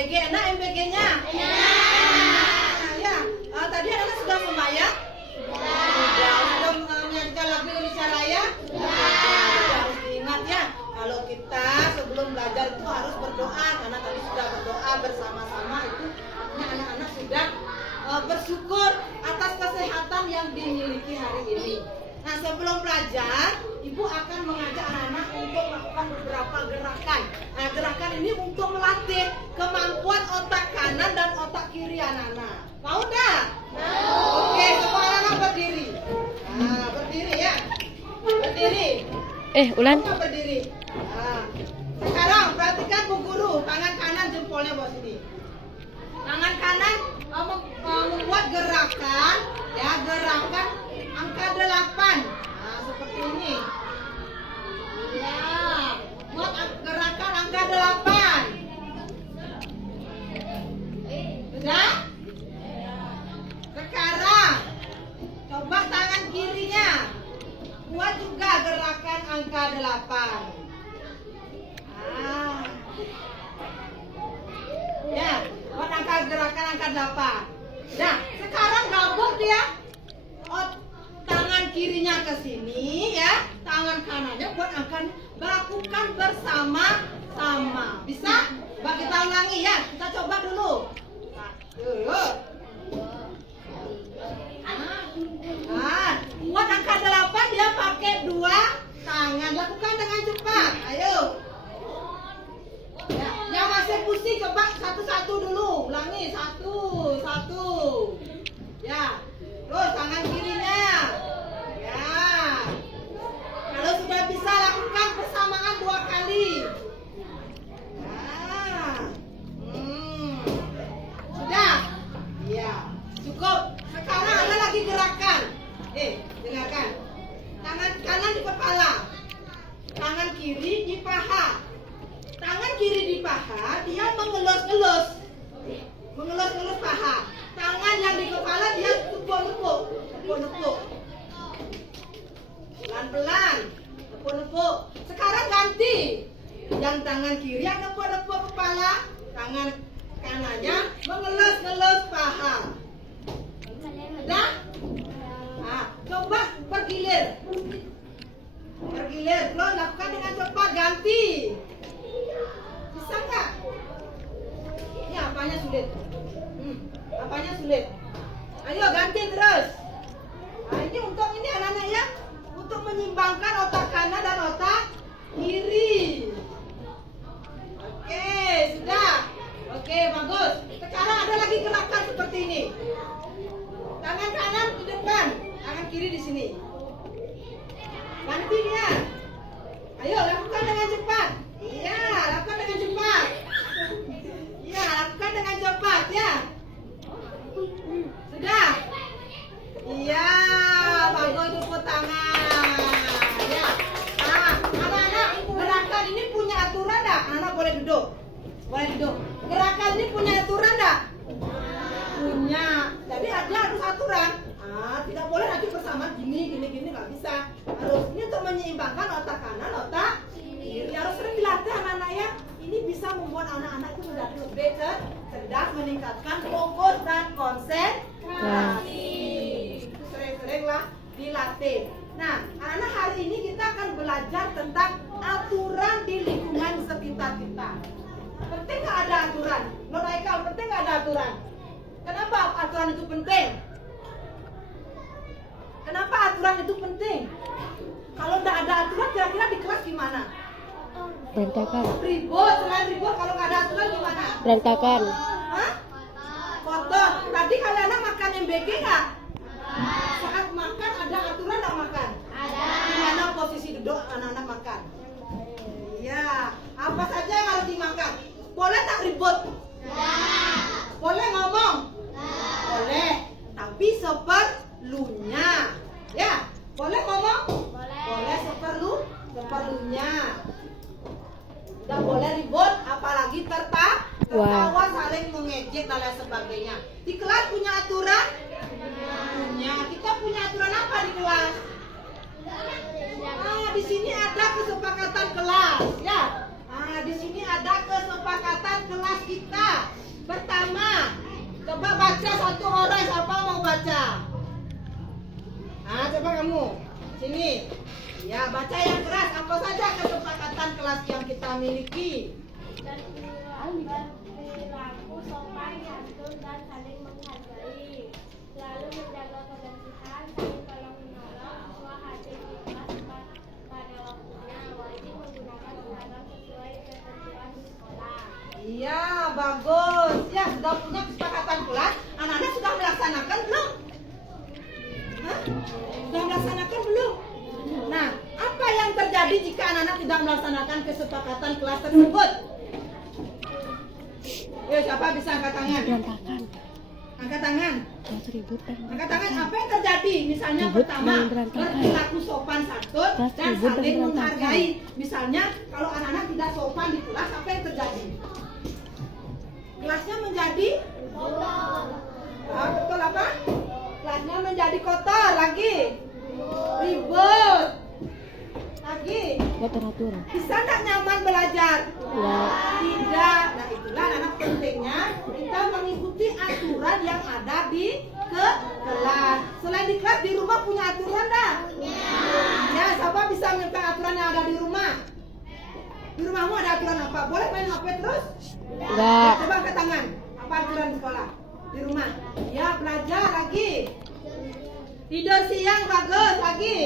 ABG enak MBG-nya? Enak. Ya, tadi anak sudah membayar? Sudah menyanyikan lagu Indonesia Raya? Harus diingat ya, kalau kita sebelum belajar itu harus berdoa, karena tadi sudah berdoa bersama-sama, itu artinya anak-anak sudah bersyukur atas kesehatan yang dimiliki hari ini. Nah, sebelum belajar, Ibu akan mengajak anak-anak untuk melakukan beberapa gerakan. Nah, gerakan ini untuk melatih kemampuan otak kanan dan otak kiri anak-anak. Mau dah? Mau. Oke, semua anak-anak berdiri. Nah, berdiri ya. Berdiri. Ulan. Berdiri. Nah, sekarang perhatikan Bu Guru, tangan kanan jempolnya bawah sini. Tangan kanan membuat gerakan, ya, gerakan angka 8. Nah, seperti ini. Ya, buat gerakan angka 8. Sudah? Sekarang coba tangan kirinya buat juga gerakan angka 8. Ya, buat gerakan angka 8. Nah, sekarang gabung dia. Tangan kirinya ke sini ya, tangan kanannya buat akan lakukan bersama-sama. Bisa? Coba kita ulangi ya. Kita coba dulu. Buat angka 8 dia pakai 2 tangan. Lakukan dengan cepat. Ayo. Ya, yang masih pusing coba satu-satu dulu. Ulangi, satu. Ya. Terus tangan kirinya. Ya. Kalau sudah bisa lakukan bersamaan 2 kali. Ya. Sudah? Iya. Cukup. Sekarang ada lagi gerakan. Dengarkan. Tangan kanan di kepala. Tangan kiri di paha. Tangan kiri di paha, dia mengelus-elus. Mengelus-elus paha. Tangan yang di kepala dia tepuk-tepuk. Pelan-pelan. Tepuk-tepuk. Sekarang ganti. Yang tangan kiri yang tepuk-tepuk kepala, tangan kanannya mengelus-elus paha. Sudah? Nah, coba bergilir. Lo lakukan dengan cepat, ganti. Bisa nggak? Ini apanya sulit? Apanya sulit? Ayo ganti terus. Nah, ini untuk ini anak-anak ya, untuk menyimbangkan otak kanan dan otak kiri. Oke, sudah. Oke, bagus. Sekarang ada lagi gerakan seperti ini. Tangan kanan di depan, tangan kiri di sini. Ganti dia. Ayo lakukan dengan cepat. Iya, lakukan dengan cepat. Iya, lakukan dengan cepat ya. Sudah? Iya, bagus, tepuk tangan. Ya. Nah, anak-anak, gerakan ini punya aturan enggak? Anak boleh duduk. Gerakan ini punya aturan enggak? Punya. Jadi ada harus aturan. Tidak boleh nanti bersama gini nggak bisa. Harus ini untuk menyeimbangkan otak kanan, otak kiri. Harus sering dilatih anak-anak ya. Ini bisa membuat anak-anak itu menjadi lebih cerdas, meningkatkan fokus dan konsentrasi. Sering-seringlah dilatih. Nah, anak-anak hari ini kita akan belajar tentang aturan di lingkungan sekitar kita. Penting nggak ada aturan? Menurut Aika, penting nggak ada aturan? Kenapa aturan itu penting? Kenapa aturan itu penting? Kalau tidak ada aturan, kira-kira di kelas gimana? Berantakan. Ribut, selain ribut, kalau nggak ada aturan gimana? Berantakan. Hah? Kotor. Tadi kalian anak makan MBG nggak? Saat makan ada aturan nggak makan? Ada. Gimana posisi duduk anak-anak makan? Iya. Apa saja yang harus dimakan? Boleh tak ribut? Boleh ngomong? Boleh. Tapi seperlunya. Ya, boleh ngomong? Boleh seperlunya. Tidak boleh ribut, apalagi tertawa, saling mengejek dan lain sebagainya. Di kelas punya aturan? Punya. Kita punya aturan apa di kelas? Di sini ada kesepakatan kelas, ya. Nah, di sini ada kesepakatan kelas kita. Pertama, coba baca satu orang, siapa mau baca? Nah, coba kamu. Sini. Ya, baca yang keras. Apa saja kesepakatan kelas yang kita miliki? Berperilaku sopan, santun, dan saling menghargai. Selalu menjaga kebersihan, saling tolong menolong, sesuai hasil kelas pada waktunya. Wajib menggunakan seragam sesuai ketentuan di sekolah. Iya, bagus. Ya, sudah punya kesepakatan kelas. Anak-anak sudah melaksanakan belum? Hah? Sudah melaksanakan belum? Nah, apa yang terjadi jika anak-anak tidak melaksanakan kesepakatan kelas tersebut? Yuk, siapa bisa angkat tangan? Berantakan. Angkat tangan. Kelas ribut dan Angkat tangan. Apa yang terjadi? Misalnya Ribut pertama, dan berantakan. berperilaku sopan santun Kelas dan ribut dan saling berantakan. menghargai. Misalnya, kalau anak-anak tidak sopan di kelas, apa yang terjadi? Kelasnya menjadi kotor. Ah, betul apa? Kelasnya menjadi kotor lagi. Ribut. Lagi. gak teratur. Bisa nggak nyaman belajar? Ya. Tidak. Nah, itulah anak pentingnya kita mengikuti aturan yang ada di kelas. Selain di kelas, di rumah punya aturan dah? Ya, siapa bisa minta aturan yang ada di rumah? Di rumahmu ada aturan apa? Boleh main HP terus? Enggak. Coba angkat tangan. Apa aturan di sekolah? Di rumah? Ya, belajar lagi. Tidur siang bagus lagi.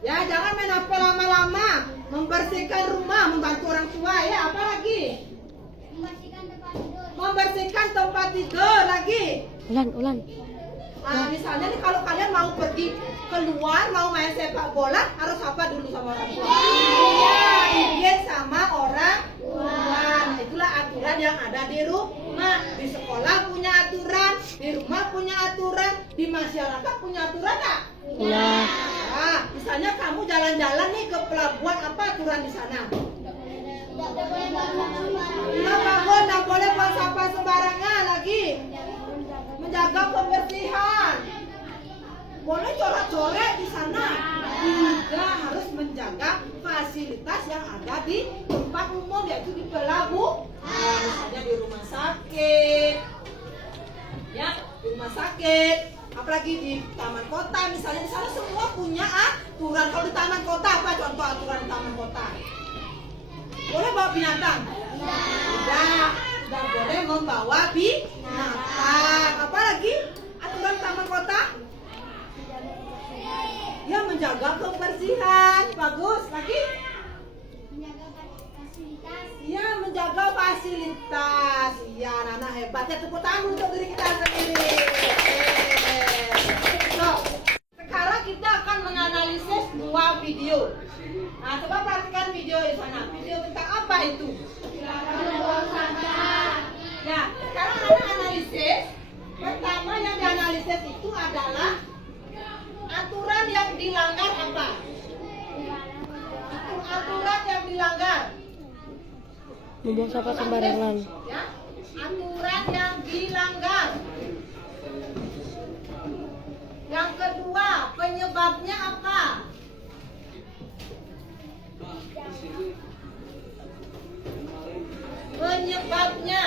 Ya, jangan main HP lama-lama. Membersihkan rumah, membantu orang tua ya. Apa lagi? Membersihkan tempat tidur lagi. Ulan. Nah, misalnya nih kalau kalian mau pergi keluar, mau main sepak bola, harus apa dulu sama orang tua? Iya, izin sama orang tua. Nah, itulah aturan yang ada di rumah. Di sekolah punya aturan, di rumah punya aturan, di masyarakat punya aturan nggak? Ya. Nah, misalnya kamu jalan-jalan nih ke pelabuhan, apa aturan di sana? Nggak boleh buang sampah sembarangan lagi. Menjaga kebersihan. Boleh coret-coret di sana. Juga harus menjaga fasilitas yang ada di tempat umum, yaitu di pelabuhan. Misalnya di rumah sakit. Ya, di rumah sakit. Apalagi di taman kota, misalnya di sana semua punya aturan. Kalau di taman kota, apa contoh aturan di taman kota? Boleh bawa binatang? Tidak. Tidak boleh membawa binatang. Apa lagi aturan taman kota? Ya, menjaga kebersihan. Bagus. Lagi? Ya, menjaga fasilitas. Iya, anak-anak hebatnya. Tepuk tangan untuk diri kita sendiri. So, sekarang kita akan menganalisis dua video. Nah, coba perhatikan video di sana. Video tentang apa itu? Nah, sekarang anak analisis. Pertama yang dianalisis itu adalah aturan yang dilanggar apa? Aturan yang dilanggar. Membuang sampah sembarangan. Ya, aturan yang dilanggar. Yang kedua, penyebabnya apa? Penyebabnya.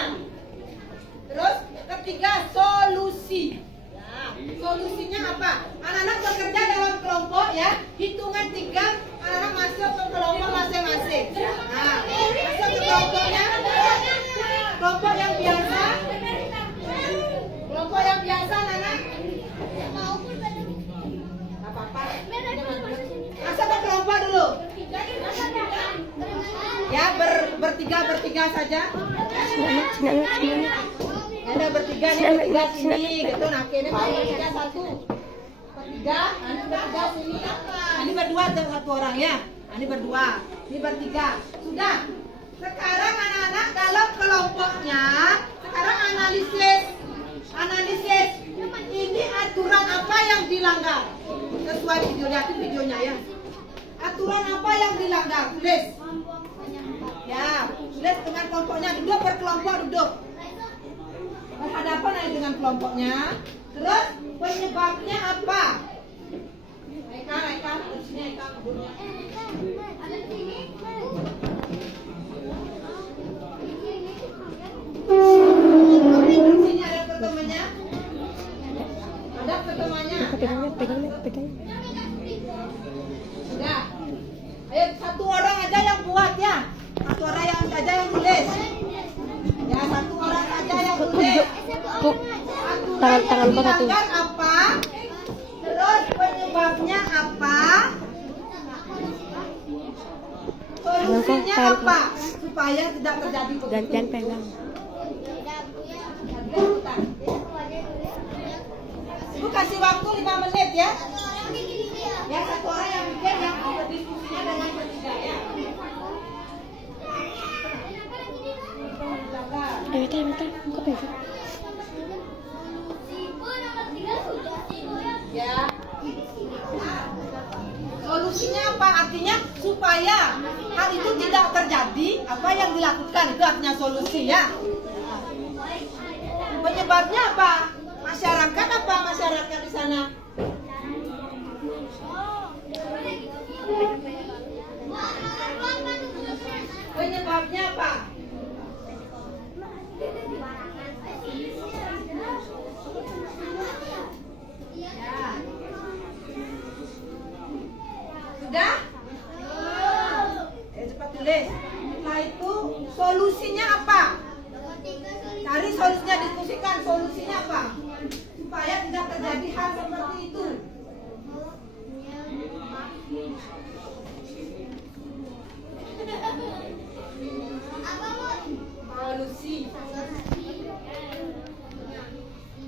Terus ketiga, solusi. Ya, solusinya apa? Anak-anak bekerja dalam kelompok ya. Hitungan 3, anak-anak masuk ke kelompok masing-masing. Nah, masuk ke kelompoknya. Kelompok yang biasa. Kelompok yang biasa, anak-anak. Gak apa-apa. Masuk ke kelompok dulu. Ya, bertiga saja. Sini. Ada bertiga nih, bertiga sini gitu. Nah, ini bertiga satu. Bertiga, ini bertiga sini. Ini berdua satu orang ya. Ini berdua. Ini bertiga. Sudah. Sekarang anak-anak dalam kelompoknya, sekarang analisis. Ini aturan apa yang dilanggar? Sesuai video, lihatin videonya ya. Aturan apa yang dilanggar? Tulis. Ya, tulis dengan kelompoknya. Duduk berkelompok, duduk. Berhadapan aja dengan kelompoknya. Terus penyebabnya apa? Aika, sini Aika. semuanya. Pegangnya. Sudah. Ayo satu orang aja yang buat ya. Satu orang yang aja yang tulis. Ya, satu orang aja yang tulis. Kok Aturan tangan yang kok satu. dilanggar apa? Terus penyebabnya apa? Solusinya Tangan kok. apa? Supaya tidak terjadi begitu. Jangan pegang. Ibu kasih waktu 5 menit ya. Ya, satu orang yang bikin yang berdiskusinya dengan bertiga ya. Bentar. Kok pegang? Ya. Solusinya apa? Artinya supaya hal itu tidak terjadi, apa yang dilakukan itu artinya solusi ya. Penyebabnya apa? Masyarakat apa masyarakat di sana? Penyebabnya apa? Sudah? Cepat tulis. Setelah itu solusinya apa? Cari solusinya, diskusikan solusinya apa? Supaya tidak terjadi hal seperti itu. Solusi.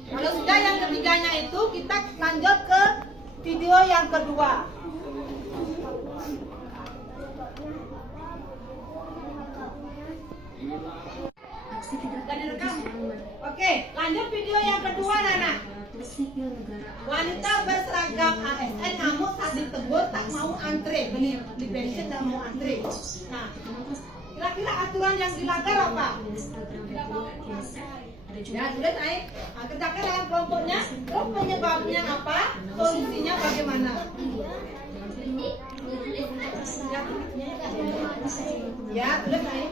Kalau sudah yang ketiganya itu kita lanjut ke video yang kedua. Sudah direkam? Oke, lanjut video yang kedua Nana. Wanita berseragam ASN ngamuk saat ditegur tak mau antre, beli bensin dan mau antre. Nah, kira-kira aturan yang dilanggar apa? Ya, sudah naik. Nah, kerjakan dalam kelompoknya. Terus penyebabnya apa? Solusinya bagaimana? Ya, sudah naik.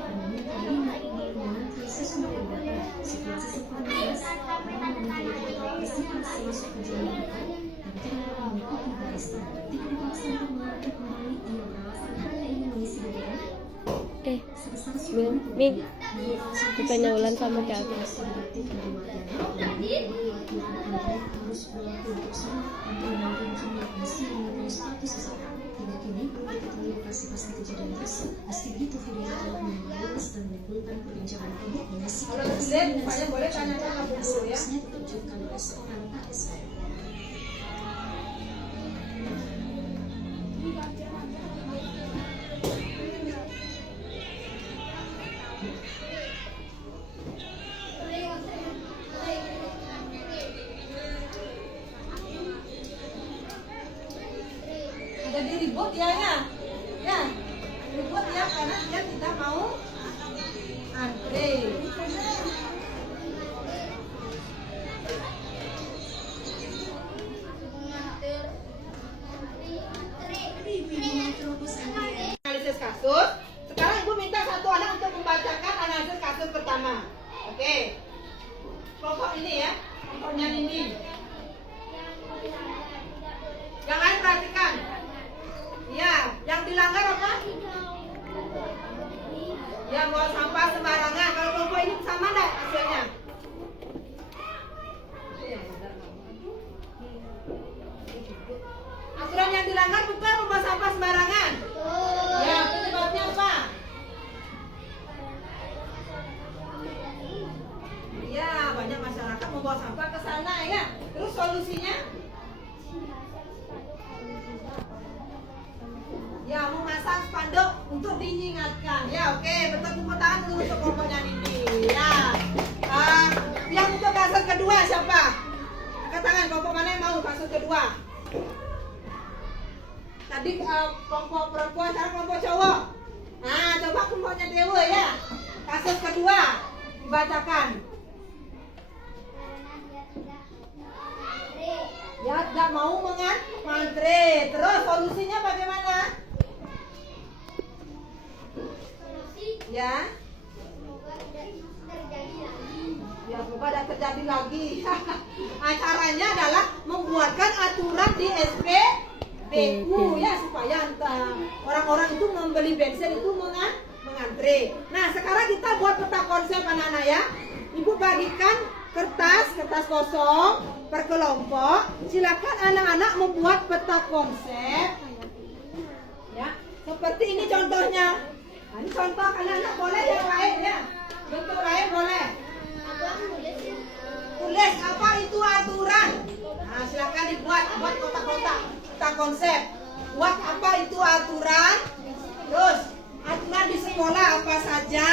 Ming, bukannya Ulan sama Kak Agus. Kalau sudah, saya boleh tanyakan Abu dulu ya. Jadi ribut ya, ribut ya karena dia tidak mau antre. Analisis kasus. Sekarang Ibu minta satu anak untuk membacakan analisis kasus pertama. Oke. Kelompok ini ya, kelompoknya ini. Yang lain perhatikan. Ya, yang dilanggar apa? Ya, buang sampah sembarangan. Kalau kelompok ini sama enggak hasilnya? Aturan yang dilanggar bukan membuang sampah sembarangan. Ya, penyebabnya apa? Ya, banyak masyarakat membawa sampah ke sana ya. Terus solusinya? Ya, memasang spanduk untuk diingatkan. Ya, oke, betul, tepuk tangan dulu untuk kelompoknya ini. Ya, yang untuk kasus kedua siapa? Angkat tangan, kelompok mana yang mau kasus kedua? Tadi kelompok perempuan, sekarang kelompok cowok. Nah, coba kelompoknya Dewa ya. Kasus kedua dibacakan. Ya, tidak mau mengantre. Terus solusinya bagaimana? Ya. Ya, semoga tidak terjadi lagi. Caranya adalah membuatkan aturan di SPBU ya, supaya orang-orang itu membeli bensin itu mengantre. Nah, sekarang kita buat peta konsep anak-anak ya. Ibu bagikan kertas kosong per kelompok. Silakan anak-anak membuat peta konsep. Ya, seperti ini contohnya. Nah, ini contoh anak-anak, boleh yang lain ya. Bentuk lain boleh. Tulis apa itu aturan. Nah, silakan dibuat, buat kotak-kotak peta konsep. Buat apa itu aturan. Terus aturan di sekolah apa saja.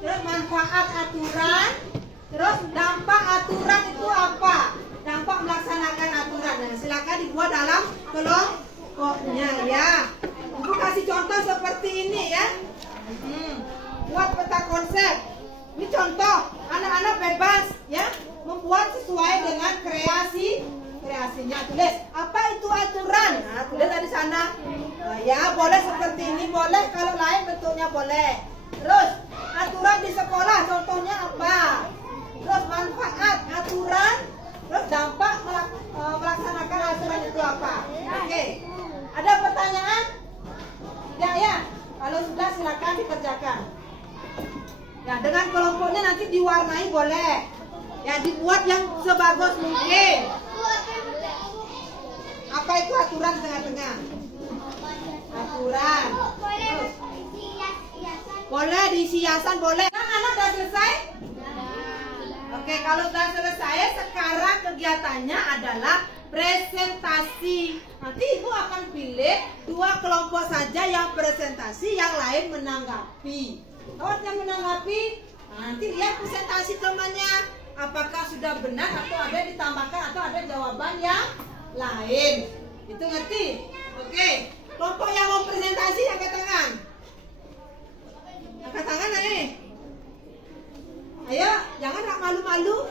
Terus manfaat aturan. Terus dampak aturan itu apa? Dampak melaksanakan aturan. Nah, silakan dibuat dalam kelompoknya ya. Ibu kasih contoh seperti ini ya. Buat peta konsep. Ini contoh, anak-anak bebas ya, membuat sesuai dengan kreasinya. Tulis apa itu aturan. Nah, tulis dari sana. Nah, ya, boleh seperti ini, boleh kalau lain bentuknya boleh. Terus aturan di sekolah contohnya apa? Terus manfaat aturan, terus dampak melaksanakan aturan itu apa? Oke. Ada pertanyaan? Tidak ya? Kalau sudah silakan dikerjakan. Ya, dengan kelompoknya nanti diwarnai boleh. Ya, dibuat yang sebagus mungkin. Apa itu aturan tengah-tengah? Aturan. Terus. Boleh diisi hiasan, boleh. Anak sudah selesai? Oke, kalau sudah selesai, sekarang kegiatannya adalah presentasi. Nanti ibu akan pilih 2 kelompok saja yang presentasi, yang lain menanggapi. Kalau yang menanggapi, nanti lihat presentasi temannya, apakah sudah benar atau ada ditambahkan atau ada jawaban yang lain. Itu ngerti? Oke. Kelompok yang mau presentasi angkat tangan. Angkat tangan nih. Ayo, jangan malu-malu.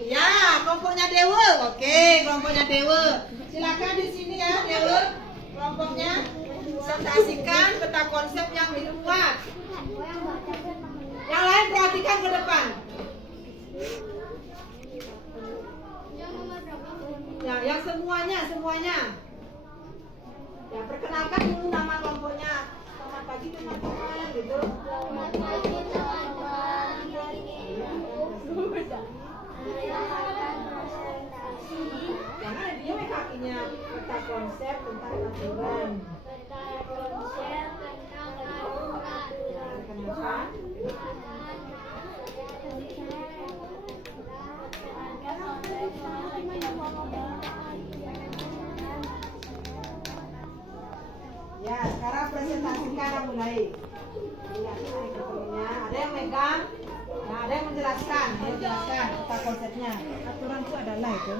Ya, kelompoknya Dewa. Oke, kelompoknya Dewa. Silakan di sini ya, Dewa. Kelompoknya presentasikan peta konsep yang dibuat. Yang lain perhatikan ke depan. Ya, yang semuanya. Ya, perkenalkan dulu nama kelompoknya. Selamat pagi teman-teman, gitu. Selamat pagi teman-teman. Jangan dia kakinya. Peta konsep tentang aturan. Peta konsep tentang aturan. Kenapa? Ya, sekarang presentasikan mulai. Ada yang megang, nah, ada yang menjelaskan. Jelaskan peta konsepnya. Aturan itu adalah itu.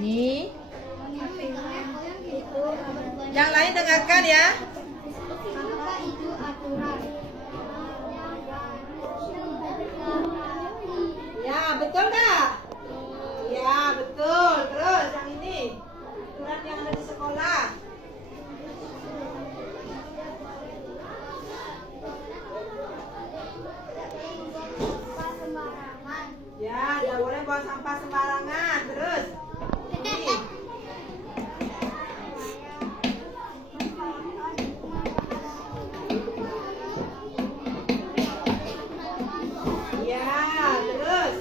Nih. Yang lain dengarkan ya. Apa itu aturan? Ya, betul nggak? Ya, betul. Terus yang ini, aturan yang ada di sekolah. Ya, tidak boleh buang sampah sembarangan. Terus ini. Ya, terus.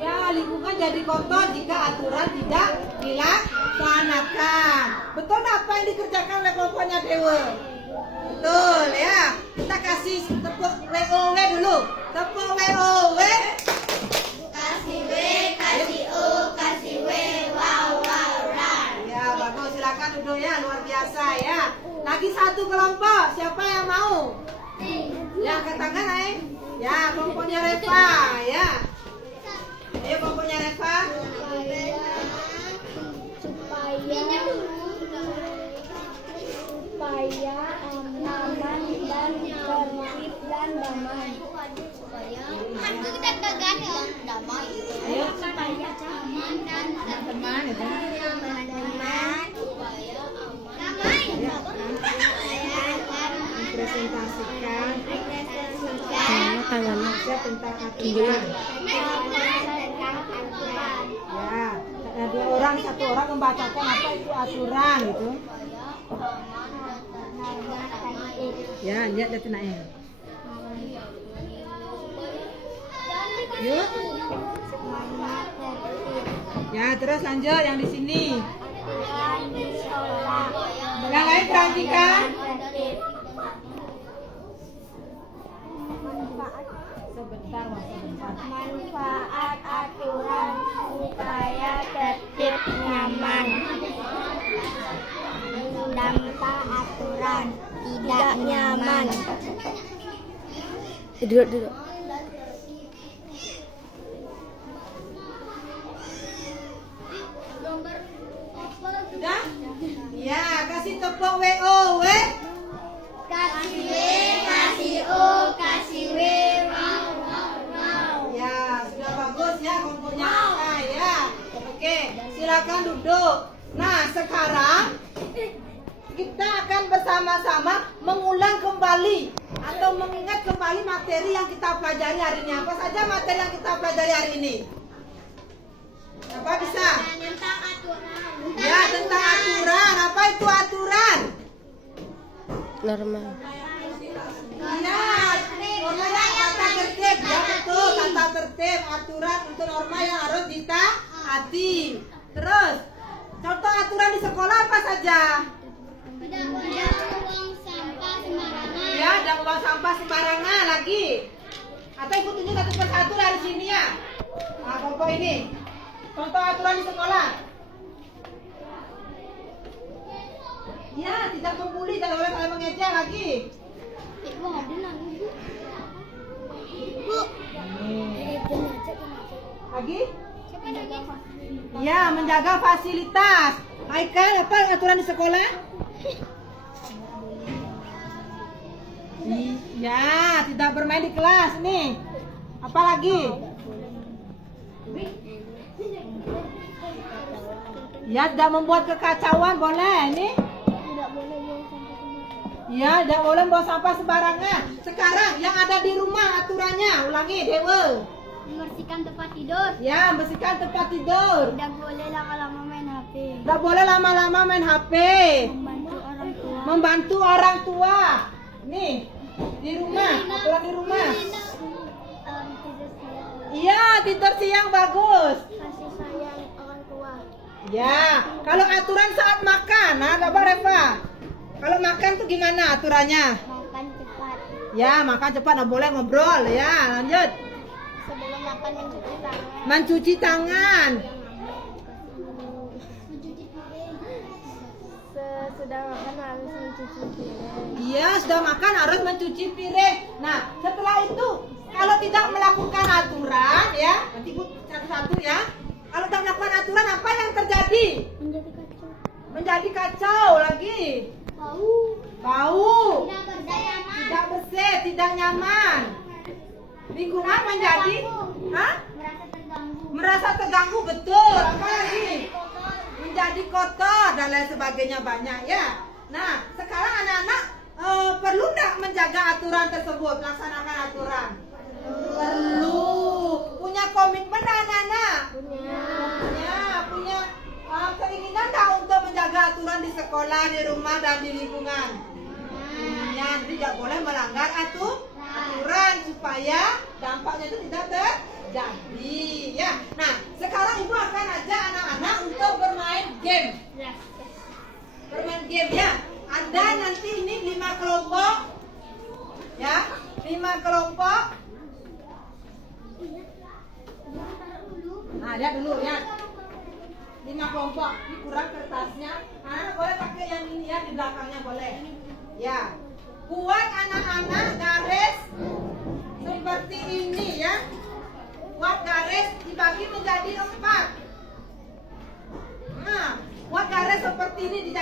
Ya, lingkungan jadi kotor jika aturan tidak dilaksanakan. Betul nggak apa yang dikerjakan oleh kelompoknya Dewa? Betul ya. Kita kasih tepuk WOW dulu. Tepuk WOW. Kasih W, kasih O, kasih W, wow, wow, run. Ya, bagus. Silakan duduk ya, luar biasa ya. Lagi satu kelompok. Siapa yang mau? Ya, angkat tangan, Ya, kelompoknya Reva ya. Ayo kelompoknya Reva. Supaya aman dan tertib dan damai. Hantu kita gagal damai. Ayo. Supaya aman dan Teman-teman itu. teman-teman. Supaya aman. Damai. Presentasikan tentang aturan. Ya, ada 2 orang, 1 orang membacakan apa itu aturan gitu. Ya, lihat datanya. Yuk. Ya, terus lanjut yang di sini. Yang lain perhatikan. Sebentar, Mas, sebentar. Manfaat aturan supaya tertib nyaman. Dampak aturan tidak nyaman. Duduk. Sudah? Ya, kasih tepuk WO, we. Kasih W, kasih O, kasih W, mau. Ya, sudah bagus ya komponya apa ya. Oke, silakan duduk. Nah, sekarang kita akan bersama-sama mengulang kembali atau mengingat kembali materi yang kita pelajari hari ini. Apa saja materi yang kita pelajari hari ini? Apa bisa? Tentang aturan. Ya, tentang aturan. Apa itu aturan? Norma. Ya, norma kata tertib. Ya betul, kata tertib. Aturan untuk norma yang harus ditaati. Terus, contoh aturan di sekolah apa saja? Tidak boleh buang sampah sembarangan. Ya, jangan buang sampah sembarangan lagi. Atau ibu tunjuk satu persatu dari sini ya. Nah, contoh ini. Contoh aturan di sekolah. Ya, tidak membuli, tidak boleh saling mengejek lagi. Ibu ada nangis. Bu. Lagi? Siapa lagi? Ya, menjaga fasilitas. Haikal, apa aturan di sekolah? Ya, tidak bermain di kelas nih. Apa lagi? Ya, tidak membuat kekacauan, boleh nih. Tidak boleh buang sampah sembarangan. Ya, tidak boleh buang sampah sembarangan. Sekarang yang ada di rumah aturannya, ulangi, Dewa. Membersihkan tempat tidur. Ya, bersihkan tempat tidur. Tidak boleh lama-lama main HP. Tidak boleh lama-lama main HP. Membantu orang tua. Membantu orang tua. Nih, di rumah, aturan di rumah. Tidur siang. Iya, tidur siang bagus. Kasih sayang orang tua. Ya, kalau aturan saat makan, nah, apa Reva? Kalau makan tuh gimana aturannya? Makan cepat. Ya, makan cepat, nggak boleh ngobrol. Ya, lanjut. Sebelum makan mencuci tangan. Mencuci tangan. Mencuci piring. Sesudah makan harus mencuci piring. Iya, sudah makan harus mencuci piring. Nah, setelah itu kalau tidak melakukan aturan, ya, nanti Bu satu-satu ya. Kalau tidak melakukan aturan, apa yang terjadi? Menjadi kacau. Menjadi kacau lagi. Bau. Tidak bernyaman. Tidak bersih, tidak nyaman. Lingkungan menjadi, hah? Merasa terganggu. Merasa terganggu, betul. Apa lagi? Menjadi kotor dan lain sebagainya banyak ya. Nah, sekarang anak-anak perlu nggak menjaga aturan tersebut, laksanakan aturan? Perlu. Punya komitmen nggak anak-anak? Punya keinginan nggak untuk menjaga aturan di sekolah, di rumah dan di lingkungan? Jadi tidak boleh melanggar aturan supaya dampaknya itu tidak terjadi ya. Nah, sekarang ibu akan ajak anak-anak untuk bermain game. Bermain game ya. Ada nanti ini 5 kelompok ya, 5 kelompok. Nah, lihat dulu ya. 5 kelompok. Ini kurang kertasnya. Anak boleh pakai yang ini ya, di belakangnya boleh. Ya. Buat anak-anak garis seperti ini ya. Buat garis dibagi menjadi 4. Nah, buat garis seperti ini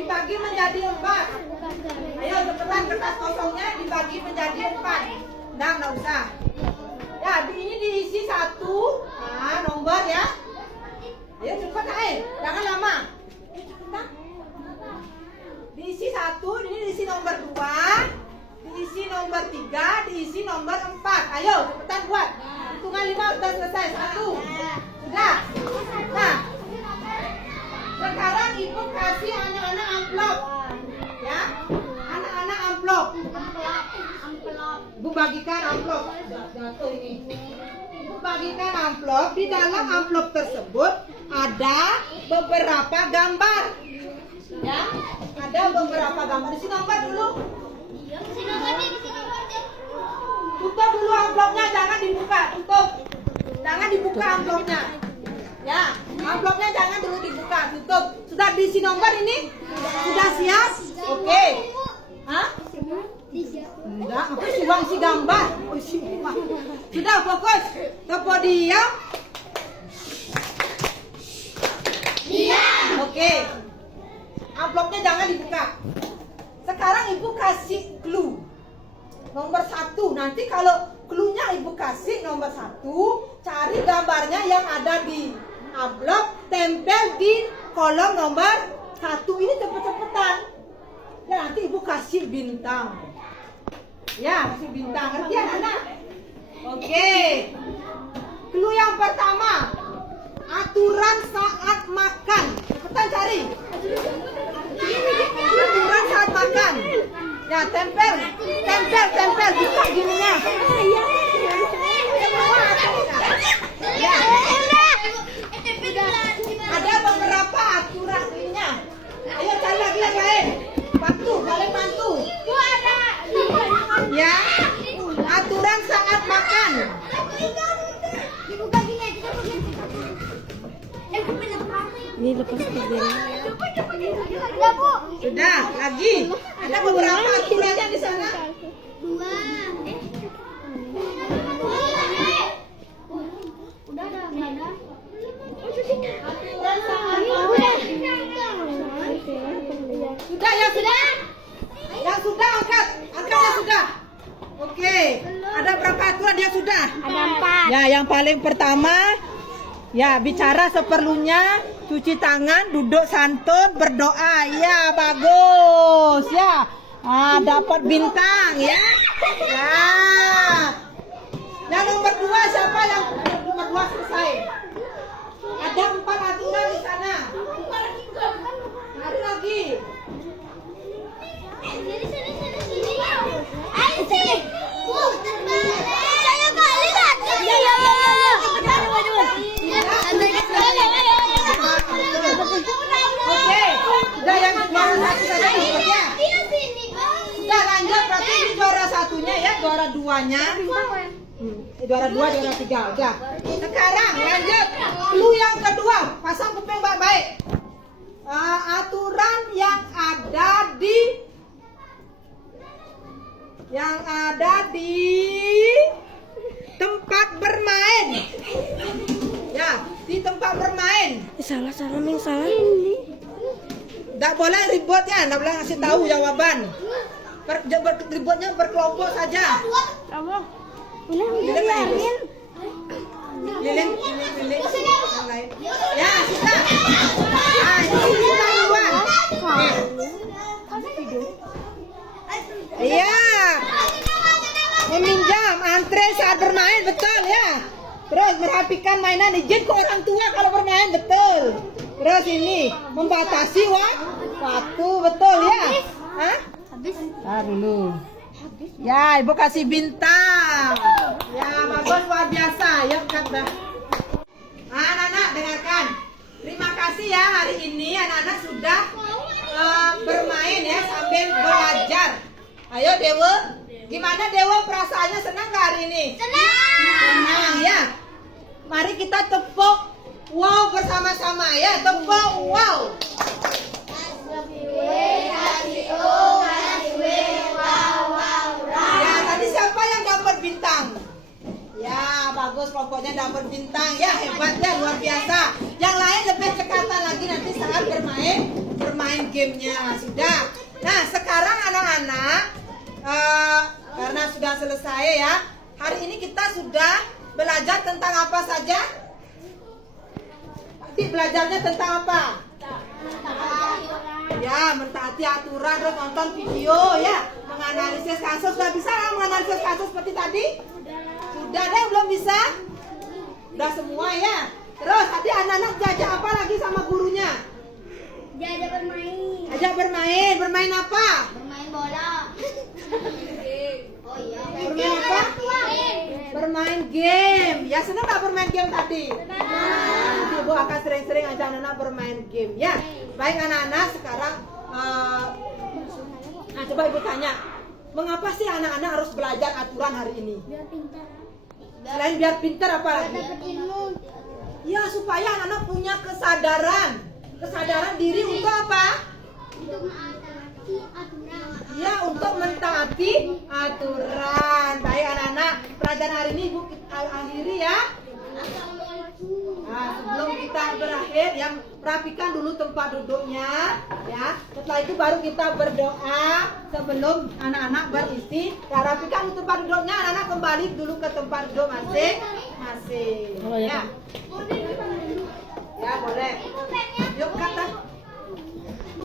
dibagi menjadi 4. Ayo cepetan, kertas kosongnya dibagi menjadi 4. Nggak usah. Ya, ini diisi 1. Nah, nomor ya. Ayo cepat, jangan lama. Cepetan. Diisi 1, ini diisi nomor 2, diisi nomor 3, diisi nomor 4. Ayo, cepetan buat. Hitungan 5 udah selesai. 1. Sudah. Nah, sekarang ibu kasih anak-anak amplop. Ya, anak-anak amplop. Ibu bagikan amplop. Jatuh ini. Ibu bagikan amplop. Di dalam amplop tersebut ada beberapa gambar. Ya, ada beberapa gambar. Di sini nomor dulu. Tutup dulu amplopnya, jangan dibuka. Tutup. Jangan dibuka amplopnya. Ya, amplopnya jangan dulu dibuka. Tutup. Sudah diisi nomor ini? Sudah siap? Oke. Hah? Enggak, apa sih bang isi gambar? Oh, isi gambar. Sudah fokus ke podium. Diam. Oke. Amplopnya jangan dibuka. Sekarang ibu kasih clue. Nomor 1. Nanti kalau clue-nya ibu kasih nomor 1, cari gambarnya yang ada di amplop, tempel di kolom nomor 1. Ini cepet-cepetan. Ya, nanti ibu kasih bintang. Ya, kasih bintang. Ngerti anak-anak? Oke. Clue yang pertama. Aturan saat makan. Cepetan cari. Aturan saat makan. Ya, tempel. Buka gininya. Ya. Ada beberapa aturannya. Ayo cari lagi yang lain. Bantu, kalian bantu. Ya. Aturan saat makan. Ini lepas kerjanya. Sudah, lagi. Ada beberapa aturannya di sana. Sudah ya, sudah. Yang sudah angkat yang sudah. Oke. Ada berapa aturan yang sudah? Ada 4. Ya, yang paling pertama, ya bicara seperlunya, cuci tangan, duduk santun, berdoa. Ya, bagus. Ya, dapat bintang ya. Ya. Yang nomor 2 siapa yang nomor 2 selesai? Ada 4 aturan di sana. Ada lagi. Oke, sudah yang juara 1 saja ya. Sudah lanjut, berarti ini juara 1-nya ya, juara 2-nya. Juara 2, juara 3, udah. Sekarang lanjut, clue yang kedua, pasang kuping baik-baik. Aturan yang ada di tempat bermain. Ya, di tempat bermain. Salah, Ming, salah. Tidak boleh ribut ya, tidak boleh ngasih tahu jawaban. Ributnya berkelompok saja. Lilin. Yang lain. Ya, sudah. Nah, ini kita duluan. Iya. Meminjam, antre saat bermain, betul ya. Terus merapikan mainan, izin ke orang tua kalau bermain, betul. Terus ini membatasi waktu, betul ya. Hah? Habis. Dulu. Ya, ibu kasih bintang. Ya, bagus, luar biasa. Ya, dah. Anak-anak dengarkan. Terima kasih ya, hari ini anak-anak sudah bermain ya sambil belajar. Ayo Dewa, gimana Dewa perasaannya, senang nggak hari ini? Senang ya. Mari kita tepuk wow bersama-sama ya, tepuk wow. Ya, tadi siapa yang dapat bintang? Ya, bagus, kelompoknya dapat bintang ya, hebat ya, luar biasa. Yang lain lebih cekatan lagi nanti saat bermain gamenya. Sudah. Nah, sekarang anak-anak karena sudah selesai ya, hari ini kita sudah belajar tentang apa saja? Nanti belajarnya tentang apa? Ya, mentaati aturan, terus nonton video ya, menganalisis kasus. Sudah bisa menganalisis kasus seperti tadi? Udah semua ya. Terus tadi anak-anak jajak apa lagi sama gurunya? Diajak bermain. Ajak bermain. Bermain apa? Bermain bola. Oh iya. Bermain apa? Bermain game. Ya senang nggak bermain game tadi? Nanti Ibu akan sering-sering ajak anak-anak bermain game ya. Baik anak-anak sekarang nah coba Ibu tanya, mengapa sih anak-anak harus belajar aturan hari ini? Biar pintar. Selain biar pintar apa lagi? Dapat ilmu. Ya supaya anak-anak punya kesadaran diri untuk apa? Untuk mentaati aturan. Ya untuk mentaati aturan. Baik anak-anak, pelajaran hari ini Ibu akhiri ya. Assalamualaikum. Nah, sebelum kita berakhir, yang rapikan dulu tempat duduknya, ya. Setelah itu baru kita berdoa sebelum anak-anak berisi. Ya, rapikan dulu tempat duduknya, anak-anak kembali dulu ke tempat duduk masing-masing. Oh, ya, Ya. Pak.